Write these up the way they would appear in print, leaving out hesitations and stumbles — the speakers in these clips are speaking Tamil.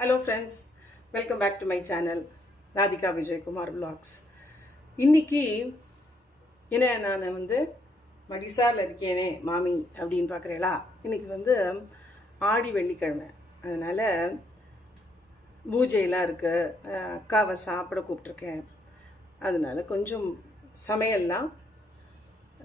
Hello friends, welcome back to my channel Radhika Vijay Kumar Vlogs. இன்னைக்கு என்ன நான் மடிசாரில் இருக்கேனே மாமி அப்படின்னு பார்க்குறேளா. இன்னைக்கு ஆடி வெள்ளிக்கிழமை, அதனால் பூஜையெல்லாம் இருக்குது. அக்காவை சாப்பிட கூப்பிட்ருக்கேன். அதனால் கொஞ்சம் சமையல்லாம்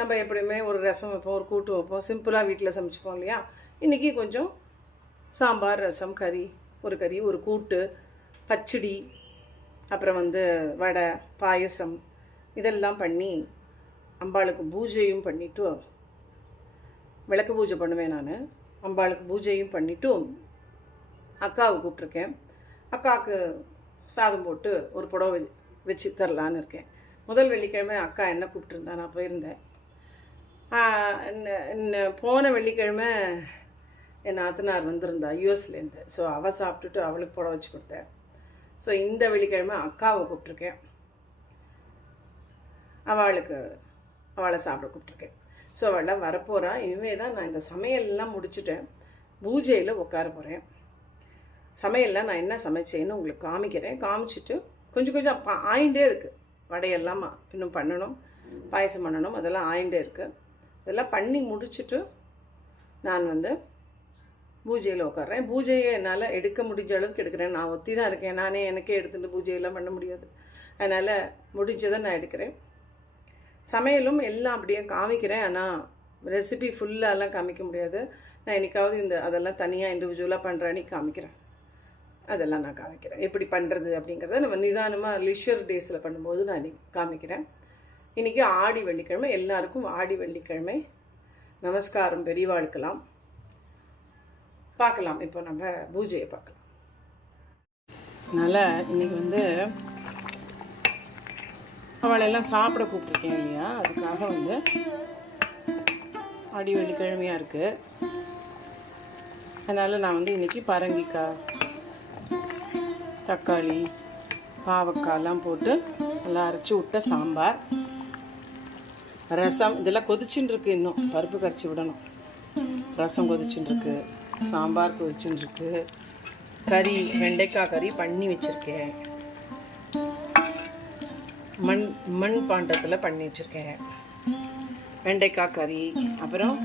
நம்ம எப்படியுமே ஒரு ரசம் வைப்போம், ஒரு கூட்டு வைப்போம், சிம்பிளாக வீட்டில் சமைச்சிப்போம் இல்லையா. இன்றைக்கி கொஞ்சம் சாம்பார், ரசம், ஒரு கறி, ஒரு கூட்டு, பச்சடி, அப்புறம் வடை, பாயசம் இதெல்லாம் பண்ணி அம்பாளுக்கு பூஜையும் பண்ணிவிட்டு, விளக்கு பூஜை பண்ணுவேன் நான். அம்பாளுக்கு பூஜையும் பண்ணிவிட்டு அக்காவை கூப்பிட்ருக்கேன். அக்காவுக்கு சாதம் போட்டு ஒரு புடவை வச்சு தரலான்னு இருக்கேன். முதல் வெள்ளிக்கிழமை அக்கா என்ன கூப்பிட்ருந்தா, நான் போயிருந்தேன். போன வெள்ளிக்கிழமை என் நாத்தனார் வந்திருந்தா யூஎஸ்லேருந்து. ஸோ அவள் சாப்பிட்டுட்டு அவளுக்கு புடவை வச்சு கொடுத்தேன். ஸோ இந்த வெள்ளிக்கிழமை அக்காவை கூப்பிட்ருக்கேன், அவளை சாப்பிட கூப்பிட்ருக்கேன். ஸோ அவளெலாம் வரப்போகிறா. இனிமேல் தான் நான் இந்த சமையல்லாம் முடிச்சுட்டேன், பூஜையில் உட்கார போகிறேன். சமையல்லாம் நான் என்ன சமைச்சேன்னு உங்களுக்கு காமிக்கிறேன். காமிச்சிட்டு கொஞ்சம் ஆயிண்டே இருக்குது. வடையெல்லாம் இன்னும் பண்ணணும், பாயசம் பண்ணணும், அதெல்லாம் ஆயிண்டே இருக்குது. இதெல்லாம் பண்ணி முடிச்சுட்டு நான் பூஜையில் உட்காறேன். பூஜையை என்னால் எடுக்க முடிஞ்ச அளவுக்கு எடுக்கிறேன். நான் ஒத்தி தான் இருக்கேன், நானே எனக்கே எடுத்துகிட்டு பூஜையெல்லாம் பண்ண முடியாது. அதனால் முடிஞ்சதை நான் எடுக்கிறேன். சமையலும் எல்லாம் அப்படியே காமிக்கிறேன். ஆனால் ரெசிபி ஃபுல்லாலாம் காமிக்க முடியாது. நான் என்றைக்காவது அதெல்லாம் தனியாக இண்டிவிஜுவலாக பண்ணுறேன்னு காமிக்கிறேன். அதெல்லாம் நான் காமிக்கிறேன், எப்படி பண்ணுறது அப்படிங்கிறத நம்ம நிதானமாக லிஷர் டேஸில் பண்ணும்போது நான் காமிக்கிறேன். இன்றைக்கி ஆடி வெள்ளிக்கிழமை. எல்லாருக்கும் ஆடி வெள்ளிக்கிழமை நமஸ்காரம் பெரியவாளுக்கலாம். பார்க்கலாம். இப்போ நம்ம பூஜையை பார்க்கலாம். அதனால் இன்றைக்கி அவளெல்லாம் சாப்பிட கூப்பிட்ருக்கேன் இல்லையா, அதுக்காக ஆடி வெள்ளிக்கிழமையாக இருக்குது. அதனால் நான் இன்றைக்கி பரங்கிக்காய், தக்காளி, பாவக்காயெல்லாம் போட்டு நல்லா அரைச்சி விட்ட சாம்பார், ரசம் இதெல்லாம் கொதிச்சுன்னு இருக்கு. இன்னும் பருப்பு கரைச்சி விடணும். ரசம் கொதிச்சுன்னு இருக்கு, சாம்பார் கொதிச்சுன்னு இருக்கு, கறி, வெண்டைக்காய் கறி பண்ணி வச்சுருக்கேன், மண் பாண்டத்தில் பண்ணி வச்சுருக்கேன் வெண்டைக்காய் கறி. அப்புறம்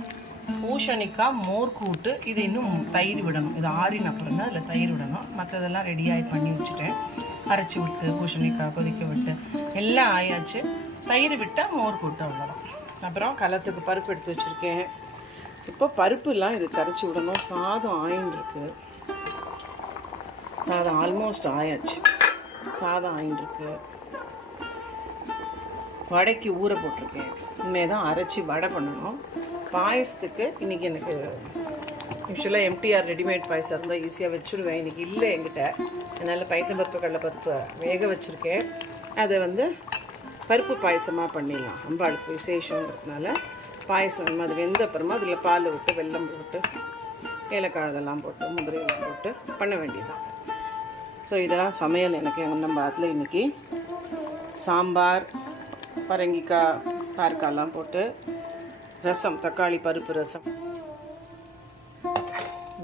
பூசணிக்காய் மோர் கூட்டு. இது இன்னும் தயிர் விடணும். இது ஆறின அப்புறம் தான் அதில் தயிர் விடணும். மற்றதெல்லாம் ரெடியாகி பண்ணி வச்சுட்டேன். அரைச்சி விட்டு பூசணிக்காய் கொதிக்க விட்டு எல்லாம் ஆயாச்சு. தயிர் விட்டால் மோர் கூட்டு, அவ்வளோதான். அப்புறம் கலத்துக்கு பருப்பு எடுத்து வச்சுருக்கேன். இப்போ பருப்புலாம் இது கரைச்சி விடணும். சாதம் ஆயின்ருக்கு, சாதம் ஆல்மோஸ்ட் ஆயாச்சு. சாதம் ஆயின்ருக்கு. வடைக்கு ஊற போட்டிருக்கேன். இனிமேல் தான் அரைச்சி வடை பண்ணணும். பாயசத்துக்கு இன்றைக்கி எனக்கு யூஸ்வலாக எம்டிஆர் ரெடிமேட் பாயசம் இருந்தால் ஈஸியாக வச்சுடுவேன். இன்றைக்கி இல்லை என்கிட்ட. அதனால் பைத்தம்பருப்பு, கடலைப்பருப்பு வேக வச்சுருக்கேன். அதை பருப்பு பாயசமாக பண்ணிடலாம். அம்பாளுக்கு விசேஷங்கிறதுனால பாயசம் அது வெந்த அப்புறமா அதில் பால் விட்டு, வெல்லம் போட்டு, ஏலக்காய் அதெல்லாம் போட்டு, முந்திரியெல்லாம் போட்டு பண்ண வேண்டியதுதான். ஸோ இதெல்லாம் சமையல் எனக்கு நம்ம அதில் இன்றைக்கி சாம்பார், பரங்கிக்காய், பாற்காயெல்லாம் போட்டு ரசம், தக்காளி பருப்பு ரசம்.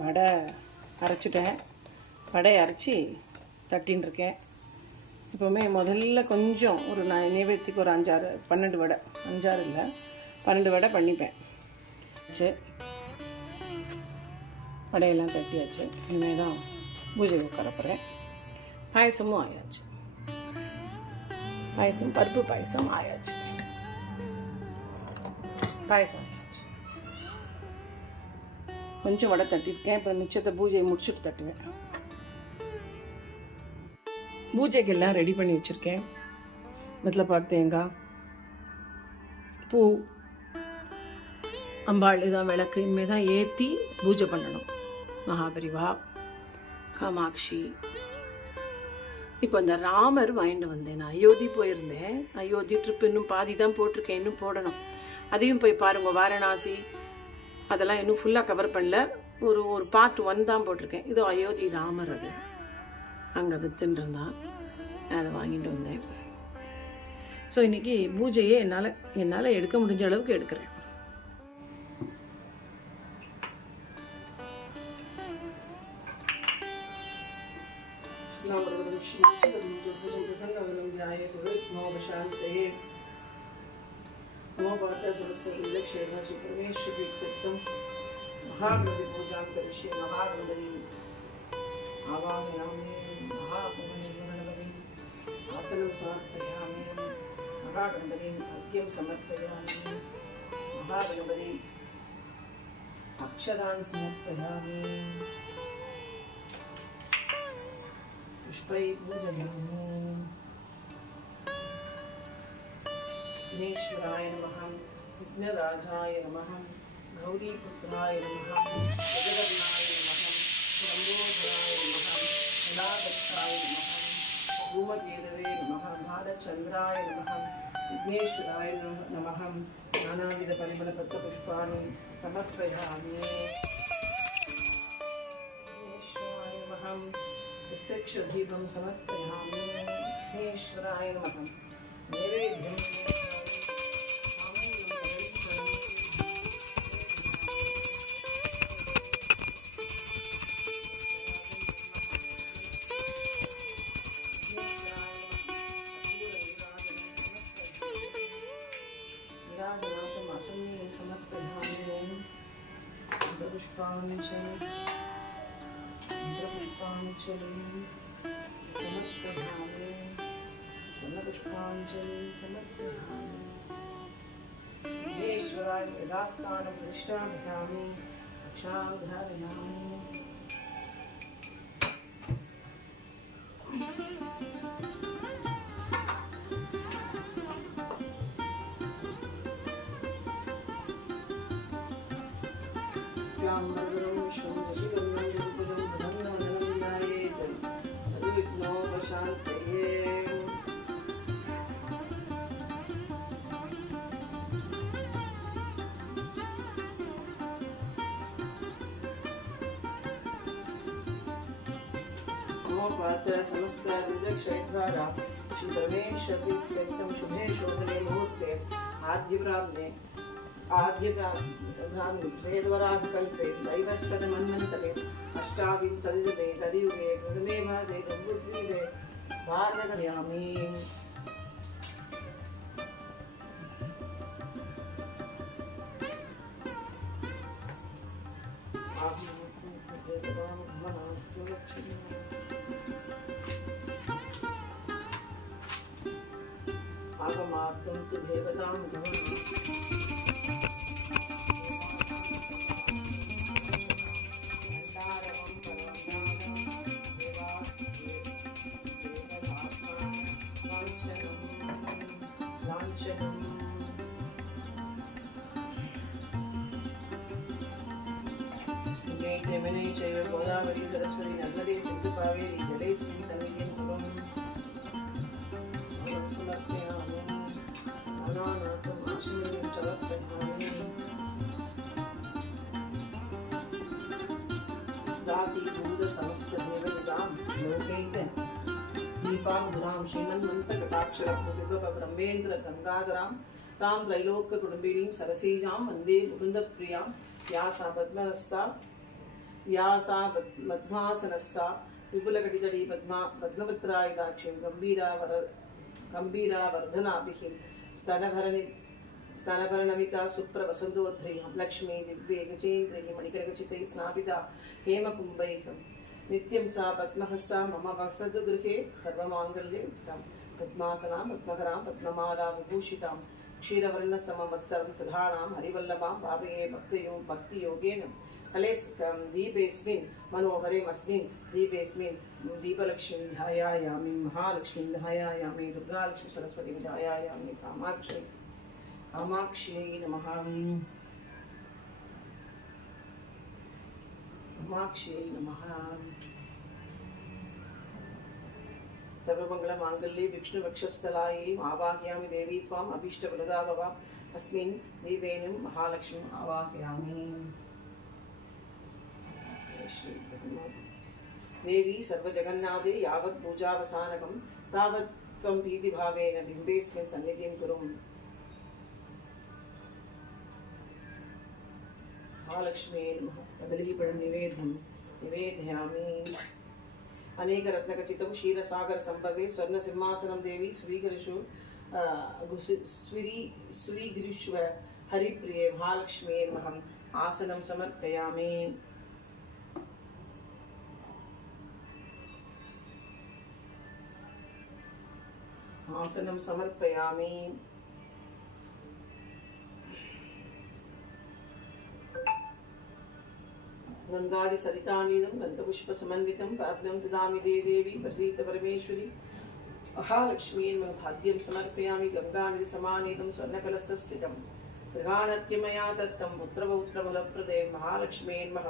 வடை அரைச்சிட்டேன். வடையை அரைச்சி தட்டின்னு இருக்கேன். இப்போவுமே முதல்ல கொஞ்சம் ஒரு நைவேத்தியத்துக்கு ஒரு 12 வடை, 5 இல்லை 12 வடை பண்ணிப்பேன். வடையெல்லாம் தட்டியாச்சு. இனிமேல் தான் பூஜை உட்கார போகிறேன். பாயசமும் ஆயாச்சு. பாயசம், பருப்பு பாயசம் ஆயாச்சு. பாயசம் ஆயாச்சு. கொஞ்சம் வடை தட்டியிருக்கேன். அப்புறம் மிச்சத்தை பூஜையை முடிச்சுட்டு தட்டுவேன். பூஜைக்கெல்லாம் ரெடி பண்ணி வச்சுருக்கேன். வெத்தலைப்பாக்கு, தேங்காய், பூ, அம்பாள் இதான் விளக்கு. இனிமேல் தான் ஏற்றி பூஜை பண்ணணும். மகாபரிவா, காமாட்சி. இப்போ இந்த ராமர் வாங்கிட்டு வந்தேன். நான் அயோத்தி போயிருந்தேன். அயோத்தி ட்ரிப் இன்னும் பாதி தான் போட்டிருக்கேன், இன்னும் போடணும். அதையும் போய் பாருங்கள். வாரணாசி அதெல்லாம் இன்னும் ஃபுல்லாக கவர் பண்ணல. ஒரு பார்ட் 1 தான் போட்டிருக்கேன். இது அயோத்தி ராமர். அது அங்கே வித்துன்னு இருந்தான், அதை வாங்கிட்டு வந்தேன். ஸோ இன்றைக்கி பூஜையை என்னால் எடுக்க முடிஞ்ச அளவுக்கு எடுக்கிறேன். शुक्लावरदं श्रीशैलं प्रसन्नवदनं ध्याये सर्वविघ्नोपशान्तये नमो भगवते सरस्वतीलक्ष्मीर्न श्रीपरमेश्वरीत्यर्थं महागणपतिपूजां करिष्ये महागणपतिं आवाहयामि महागणपतिं आसनं समर्पयामि महागणपतिम् अर्घ्यं समर्पयामि महागणपतिम् अक्षरान् समर्पयामि पुष्पै पूजयामि विघ्नेश्वराय नमः विघ्नराजाय नमः गौरीपुत्राय नमः जगन्नाथाय नमः लम्बोदराय नमः कलादत्ताय नमः धूमकेतवे नमः भालचन्द्राय नमः विघ्नेश्वराय नमः नानाविधपरिमलपत्रपुष्पाणि समर्पयामि विघ्नेश्वराय नमः प्रत्यक्षदीपं समर्पयामि विघ्नेश्वराय नमः नैवेद्यं निराजनाथमासन्निं समर्पयामि पुष्पाञ्जलिं समर्पयामि पुष्पाञ्जलिं समर्पयामि विघ्नेश्वराय यथास्थानं प्रतिष्ठापयामि रक्षां धारयामि श्यामवदनं शोभशिखरं जगद्गुरुं प्रसन्नवदनं ध्यायेत् सर्वविघ्नोपशान्तये नमोपात्र समस्त विदक्षयद्वारा श्री परमेश्वरीत्यर्थं शुभे शोभने मुहूर्ते आद्यब्राह्मणे दैवस्तमन्वन्तरे अष्टाविंशतितमे कलियुगे प्रथमे भागे गङ्गोत्रीवे भारतयामि आगमार्थं तु देवतां यमुने चैव गोदावरी सरस्वती नर्मदे सिन्धु कावेरी जलेऽस्मिन् सन्निधिं कुरु समर्पयामि नानानाथम् आशीर्वादं समर्पयामि दासीभूत समस्त देवतां लोकैक दीपां गुणां श्रीमन्मन्तकटाक्षरब्रह्मेन्द्र गङ्गाधरां तां त्रैलोक्यकुटुम्बिनीं सरसीजां वन्दे मुकुन्दप्रियां या सा पद्मासनस्था विपुलकटितटी पद्मवत्रायुधाक्षीं गम्भीरावर्धनाभिः स्तनभरनमिता सुप्रवसन्तोद्ध्रियं लक्ष्मी दिव्ये गजेन्द्रिः मणिकरचितैः स्नापिता हेमकुम्भैः नित्यं सा पद्महस्ता मम वसतु गृहे सर्वमाङ्गल्ये युक्तां पद्मासनां पद्मकरां पद्ममालां विभूषितां क्षीरवर्णसमवस्त्रं सधानां हरिवल्लभां भावये भक्तियोगेन कलेस्कं दीपेऽस्मिन् मनोहरेमस्मिन् दीपेऽस्मिन् दीपलक्ष्मीं ध्यायामि महालक्ष्मीं ध्यायामि दुर्गालक्ष्मी सरस्वतीं ध्यायामि कामाक्ष्यै नमः कामाक्ष्यै नमः सर्वमङ्गलमाङ्गल्ये विष्णुवक्षस्थलायै आवाहयामि देवी त्वाम् अभीष्टवरदा भव अस्मिन् दीपेन महालक्ष्मीम् आवाहयामि देवी सर्वजगन्नाथे यावत् पूजावसानकं तावत् त्वं प्रीतिभावेन बिम्बेऽस्मिन् सन्निधिं कुरु महालक्ष्मी नमः कदलीपळं निवेदयामि अनेकरत्नखचितं क्षीरसागरसम्भवे स्वर्णसिंहासनं देवी स्वीकरिषु सुरीगिरिष्व हरिप्रिये महालक्ष्मी नमः। आसनं समर्पयामि। आसनं समर्पयामि। गंगादिसरितानीदं गन्धपुष्पसमन्वितं पाद्यं ददामि देवी प्रसीद परमेश्वरी महालक्ष्मी भाग्यं समर्पयामि। गंगानिधिसमानीतं स्वर्णकलशस्थितं गृहाणत्य मया दत्तं पुत्रपौत्रफलप्रदे महालक्ष्मी नमः।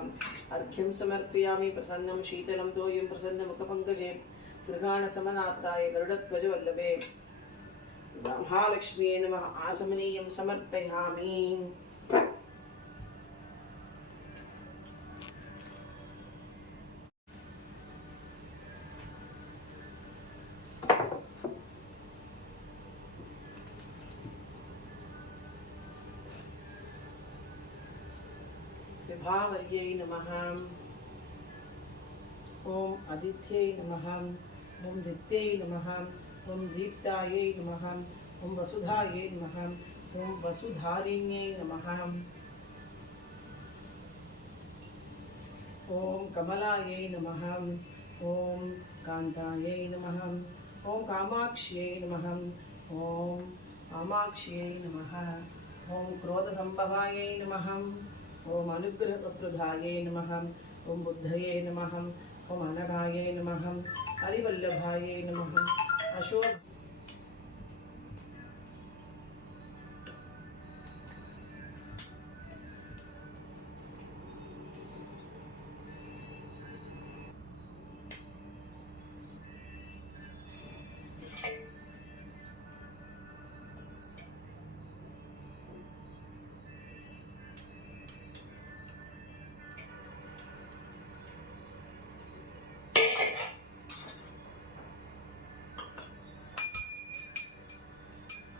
अर्घ्यं समर्पयामि। प्रसन्नं शीतलं तोयं प्रसन्नमुखपङ्कजे गृहाणसमनात्ताय गरुडध्वजवल्लभे महालक्ष्मी नमः। आसमनीयं समर्पयामि। विभावर्यै नमः। ओम आदित्यै नमः। ओम दित्यै नमः। ओम दीप्तायै नमः। ओम वसुधायै नमः। ओम वसुधारिण्यै नमः। ओम कमलायै नमः। ओम कान्तायै नमः। ओम कामाक्ष्यै नमः। ओम कामाक्ष्यै नमः। ओम क्रोधसंभवायै नमः। ओम अनुग्रहप्रदायै नमः। ओम बुद्धये नमः। ओम अनघायै नमः। हरिवल्लभायै नमः। अशोक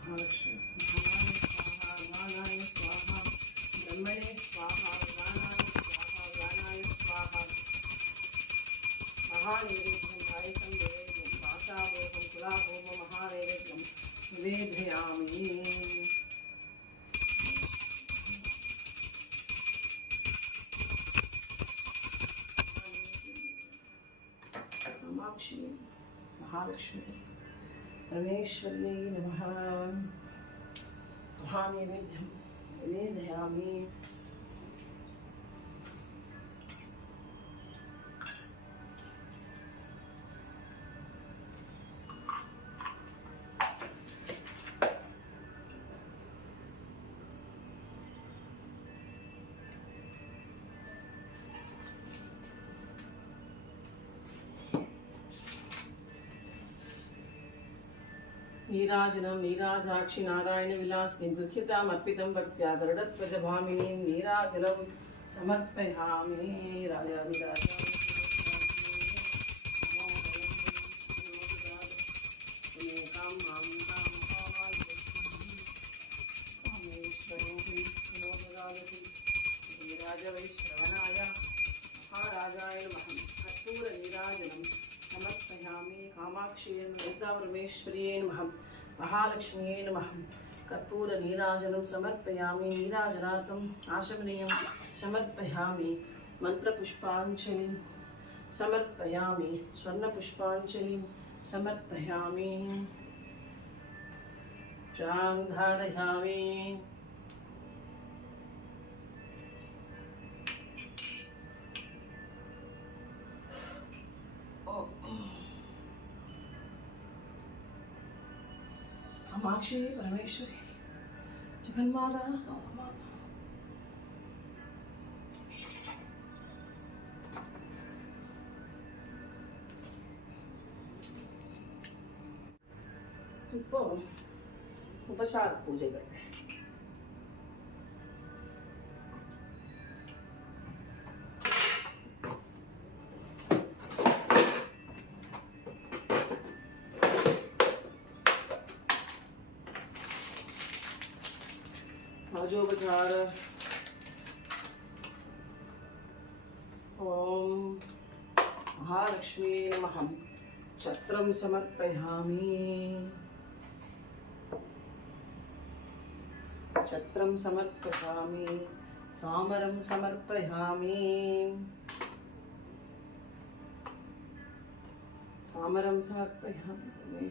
महालक्ष्मी स्वाहा ब्रह्मणे स्वाहा ज्ञानाय स्वाहा ज्ञानाय स्वाहा महानैवेद्यं पायसं निवेद्यं भाषाभोगं कुलाभोगं महानैवेद्यं निवेदयामि। कामाक्षी महालक्ष्मी परमेश्वर्यै नमः। महानैवेद्यं निवेदयामि। नीराजनं नीराजाक्षि नारायण विलासिनीं गृह्यतामर्पितं भक्त्या गरुडध्वजभामिनीं नीराजनं समर्पयामि। राजाधिराजाय राजवैश्रवणाय महाराजाय नमः। कर्पूर नीराजनं समर्पयामि। कामाक्षी ललिता परमेश्वर्यै नमः। महालक्ष्म्यै नमः। कर्पूर नीराजनं समर्पयामि। नीराजनार्थम् आशमनीयं समर्पयामि। मंत्रपुष्पाञ्जलिं समर्पयामि। स्वर्णपुष्पाञ्जलिं समर्पयामि। चां धारयामि। कामाक्षी परमेश्वरी जगन्माता माता இப்போ உபசார பூஜைகள். राजोपचार ओम महालक्ष्म्यै नमः छत्रं समर्पयामि छत्रं समर्पयामि सामरं समर्पयामि सामरं समर्पयामि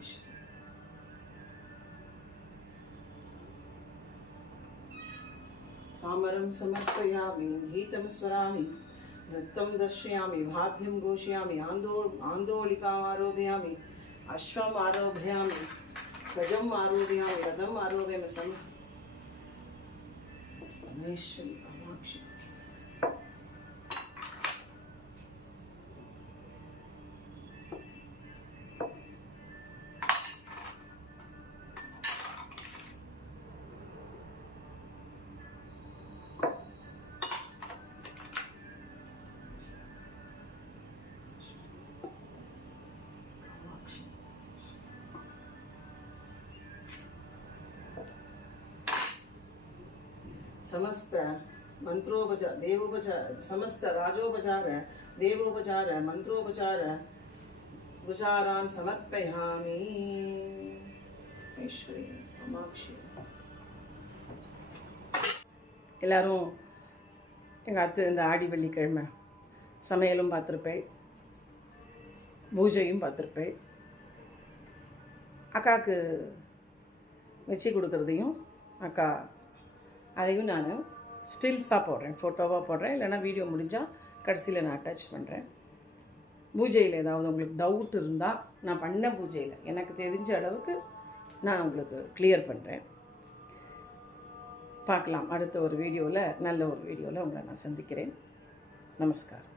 सामरं समर्पयामि गीतं स्वरामि नृत्यं दर्शयामि वाद्यं घोषयामि आन्दोलिकाम् आरोपयामि अश्वम् आरोपयामि गजम् आरोपयामि रथम् आरोपयामि परमेश्वरी कामाक्षी समस्त मंत्रोपचार देवोपचार समस्त राजोपचार देवोपचार मंत्रोपचार उपचारान् समर्पयामि ईश्वरी कामाक्षी எல்லாரும் எங்கள் அத்தை இந்த ஆடி வெள்ளிக்கிழமை சமையலும் பார்த்துருப்பேன், பூஜையும் பார்த்துருப்பேன். அக்காவுக்கு வச்சு கொடுக்குறதையும் அக்கா அதையும் நான் ஸ்டில்ஸாக போடுறேன், ஃபோட்டோவாக போடுறேன், இல்லைனா வீடியோ முடிஞ்சால் கடைசியில் நான் அட்டாச் பண்ணுறேன். பூஜையில் ஏதாவது உங்களுக்கு டவுட் இருந்தால் நான் பண்ண பூஜையில் எனக்கு தெரிஞ்ச அளவுக்கு நான் உங்களுக்கு கிளியர் பண்ணுறேன். பார்க்கலாம் அடுத்த ஒரு வீடியோவில், நல்ல ஒரு வீடியோவில் உங்களை நான் சந்திக்கிறேன். நமஸ்காரம்.